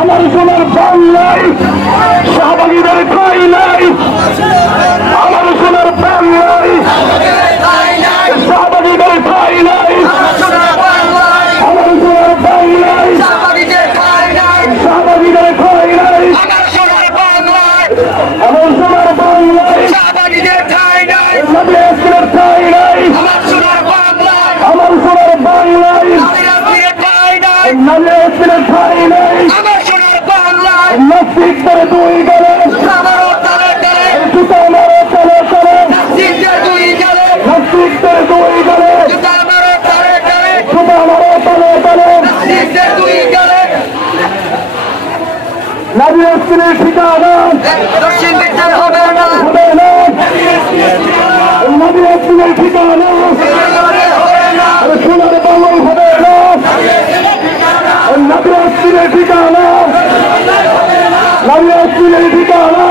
আমার সোনার বাংলায় শাহবাগীদের ঠাঁই নাই, আমার সোনার বাংলায় শাহবাগীদের ঠাঁই নাই, আমার সোনার বাংলায় শাহবাগীদের ঠাঁই নাই, আমার সোনার বাংলায় শাহবাগীদের ঠাঁই নাই, ঠাঁই নাই, আমার সোনার বাংলায় ঠাঁই নাই, নাস্তিকদের দুই গেলে জুতা মারো তলে তলে, নাস্তিকদের দুই গেলে জুতা মারো তলে তলে, নারী স্ত্রীর ঠিকানা দক্ষিণ দিকটার হবে না, নারী স্ত্রীর ঠিকানা সোনার বাংলায় হবে না, নারী স্ত্রীর ঠিকানা, নারী স্ত্রীর ঠিকানা